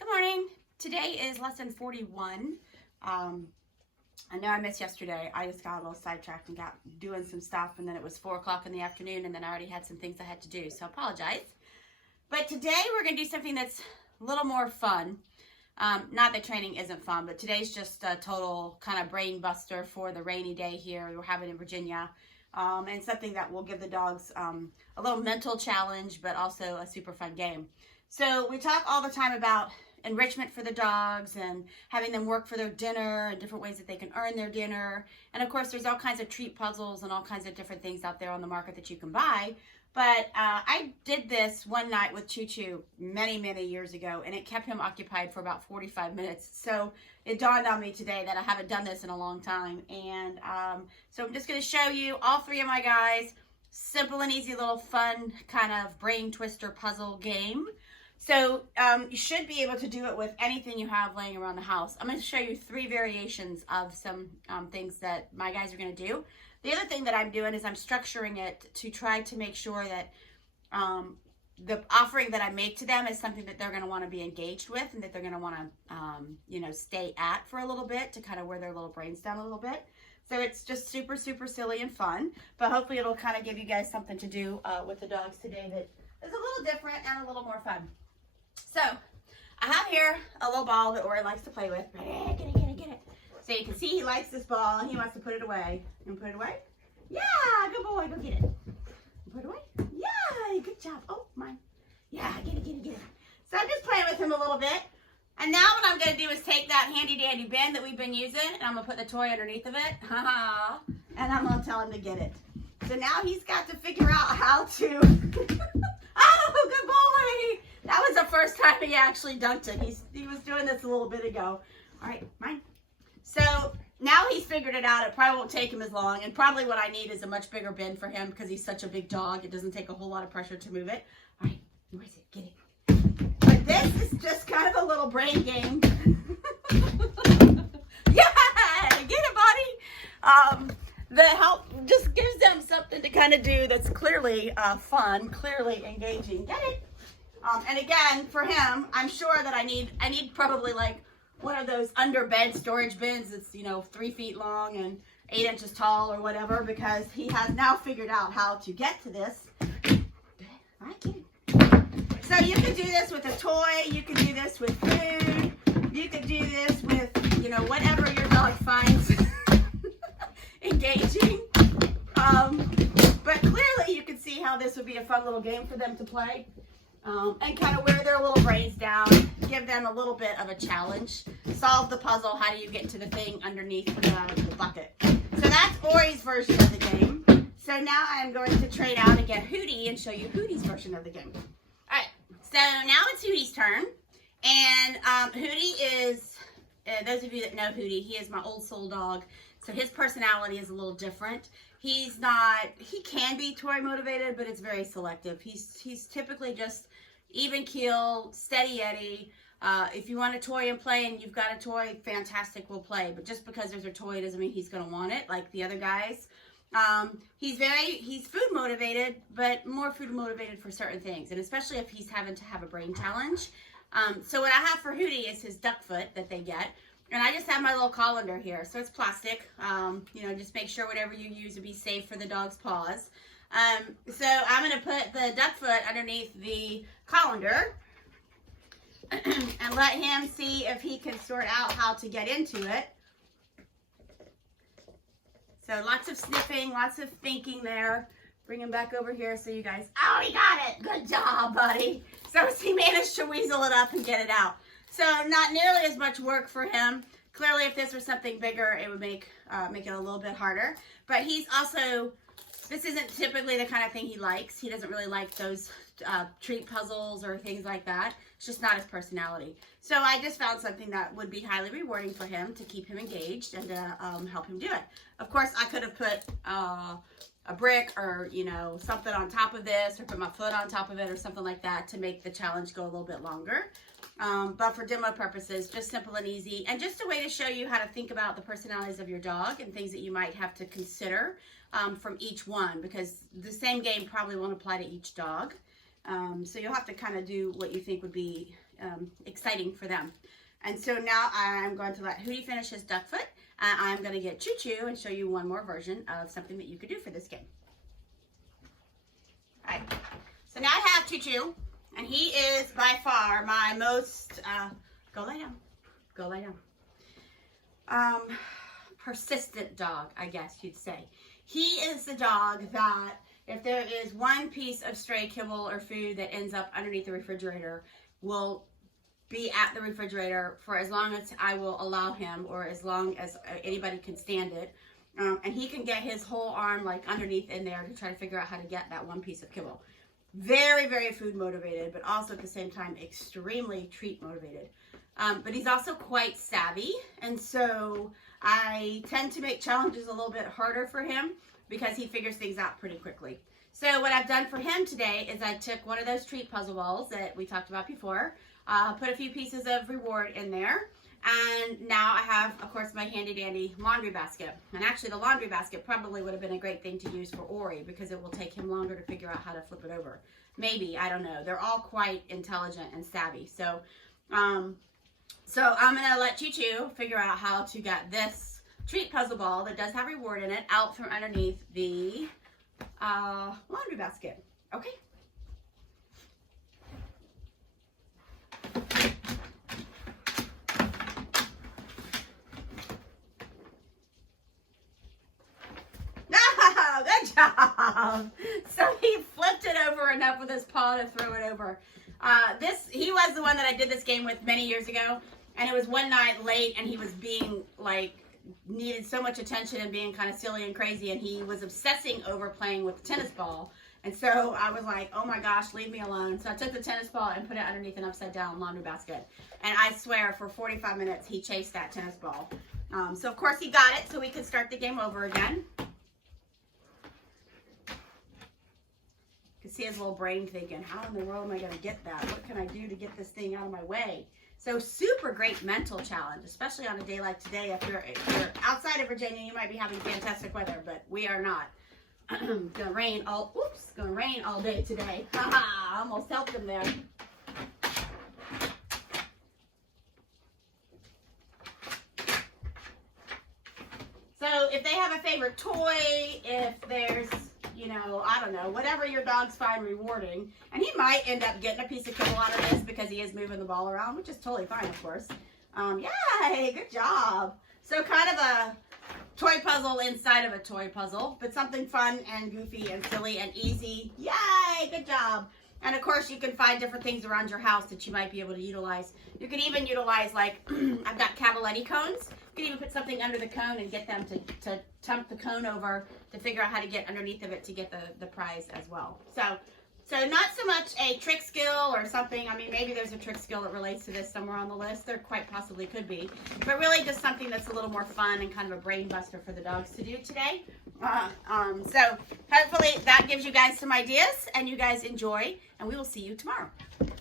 Good morning. Today is lesson 41. I know I missed yesterday. I just got a little sidetracked and got doing some stuff, and then it was 4 o'clock in the afternoon, and then I already had some things I had to do, so I apologize. But today we're going to do something that's a little more fun. Not that training isn't fun, but today's just a total kind of brain buster for the rainy day here we're having in Virginia. And something that will give the dogs a little mental challenge, but also a super fun game. So we talk all the time about enrichment for the dogs and having them work for their dinner and different ways that they can earn their dinner. And of course, there's all kinds of treat puzzles and all kinds of different things out there on the market that you can buy. But I did this one night with Choo Choo many years ago, and it kept him occupied for about 45 minutes. So it dawned on me today that I haven't done this in a long time. And so I'm just going to show you all three of my guys. Simple and easy little fun kind of brain twister puzzle game. So you should be able to do it with anything you have laying around the house. I'm going to show you three variations of some things that my guys are going to do. The other thing that I'm doing is I'm structuring it to try to make sure that the offering that I make to them is something that they're going to want to be engaged with and that they're going to want to, stay at for a little bit to kind of wear their little brains down a little bit. So it's just super silly and fun, but hopefully it'll kind of give you guys something to do with the dogs today that is a little different and a little more fun. So I have here a little ball that Ori likes to play with. Get it. So you can see he likes this ball and he wants to put it away. You want to put it away? Yeah, good boy, go get it. Put it away? Yeah, good job. Oh, mine. Yeah, get it. So I'm just playing with him a little bit. And now what I'm going to do is take that handy dandy bin that we've been using and I'm going to put the toy underneath of it. And I'm going to tell him to get it. So now he's got to figure out how to... Oh, good boy. That was the first time he actually dunked it. He was doing this a little bit ago. All right, mine. So now he's figured it out. It probably won't take him as long. And probably what I need is a much bigger bin for him because he's such a big dog. It doesn't take a whole lot of pressure to move it. All right, where is it? Get it. But this is just kind of a little brain game. Yeah, get it, buddy. The help just gives them something to kind of do that's clearly fun, clearly engaging. Get it? And again, for him, I'm sure that I need probably like one of those under bed storage bins that's 3 feet long and 8 inches tall or whatever, because he has now figured out how to get to this. Right, get it. So you can do this with a toy, you can do this with food, you can do this with whatever your dog finds engaging. But clearly you can see how this would be a fun little game for them to play. And kind of wear their little brains down, give them a little bit of a challenge. Solve the puzzle, how do you get to the thing underneath the bucket. So that's Ori's version of the game. So now I'm going to trade out and get Hootie and show you Hootie's version of the game. Alright, so now it's Hootie's turn. And Hootie is, those of you that know Hootie, he is my old soul dog. So his personality is a little different. He can be toy motivated, but it's very selective. He's typically just even keel, steady Eddie. If you want a toy and play and you've got a toy, fantastic, we'll play. But just because there's a toy doesn't mean he's going to want it like the other guys. He's food motivated, but more food motivated for certain things. And especially if he's having to have a brain challenge. So what I have for Hootie is his duck foot that they get. And I just have my little colander here. So it's plastic. Just make sure whatever you use to be safe for the dog's paws. So I'm going to put the duck foot underneath the colander and let him see if he can sort out how to get into it. So lots of sniffing, lots of thinking there. Bring him back over here so you guys... Oh, he got it! Good job, buddy. So he managed to weasel it up and get it out. So not nearly as much work for him. Clearly, if this was something bigger, it would make it a little bit harder. But he's also, this isn't typically the kind of thing he likes. He doesn't really like those treat puzzles or things like that. It's just not his personality. So I just found something that would be highly rewarding for him to keep him engaged and to help him do it. Of course, I could have put a brick or, something on top of this or put my foot on top of it or something like that to make the challenge go a little bit longer. But for demo purposes, just simple and easy. And just a way to show you how to think about the personalities of your dog and things that you might have to consider from each one, because the same game probably won't apply to each dog. So you'll have to kind of do what you think would be exciting for them. And so now I'm going to let Hootie finish his duck foot. I'm going to get Choo Choo and show you one more version of something that you could do for this game. All right. So now I have Choo Choo, and he is by far my most, go lay down, go lay down, persistent dog, I guess you'd say. He is the dog that if there is one piece of stray kibble or food that ends up underneath the refrigerator, will be at the refrigerator for as long as I will allow him, or as long as anybody can stand it. And he can get his whole arm like underneath in there to try to figure out how to get that one piece of kibble. Very, very food motivated, but also at the same time extremely treat motivated. But he's also quite savvy, and so I tend to make challenges a little bit harder for him because he figures things out pretty quickly. So what I've done for him today is I took one of those treat puzzle balls that we talked about before, put a few pieces of reward in there, and now I have, of course, my handy dandy laundry basket. And actually the laundry basket probably would have been a great thing to use for Ori because it will take him longer to figure out how to flip it over. Maybe, I don't know. They're all quite intelligent and savvy. So I'm going to let Choo Choo figure out how to get this treat puzzle ball that does have reward in it out from underneath the laundry basket. Okay. Oh, good job. So he flipped it over enough with his paw to throw it over. He was the one that I did this game with many years ago, and it was one night late, and he was being like, needed so much attention and being kind of silly and crazy, and he was obsessing over playing with the tennis ball. And so I was like, oh my gosh, leave me alone. So I took the tennis ball and put it underneath an upside down laundry basket. And I swear for 45 minutes he chased that tennis ball. So of course he got it so we could start the game over again. You can see his little brain thinking, how in the world am I going to get that? What can I do to get this thing out of my way? So super great mental challenge, especially on a day like today. If you're outside of Virginia, you might be having fantastic weather, but we are not. Gonna rain all day today. Haha, I almost helped him there. So if they have a favorite toy, if there's, you know, I don't know, whatever your dogs find rewarding, and he might end up getting a piece of kibble out of this because he is moving the ball around, which is totally fine, of course. Yay, good job. So kind of a toy puzzle inside of a toy puzzle, but something fun and goofy and silly and easy. Yay, good job. And of course you can find different things around your house that you might be able to utilize. You can even utilize, like, I've got Cavaletti cones. You can even put something under the cone and get them to tump the cone over to figure out how to get underneath of it to get the prize as well. So not so much a trick skill or something. I mean, maybe there's a trick skill that relates to this somewhere on the list. There quite possibly could be. But really just something that's a little more fun and kind of a brain buster for the dogs to do today. So hopefully that gives you guys some ideas and you guys enjoy. And we will see you tomorrow.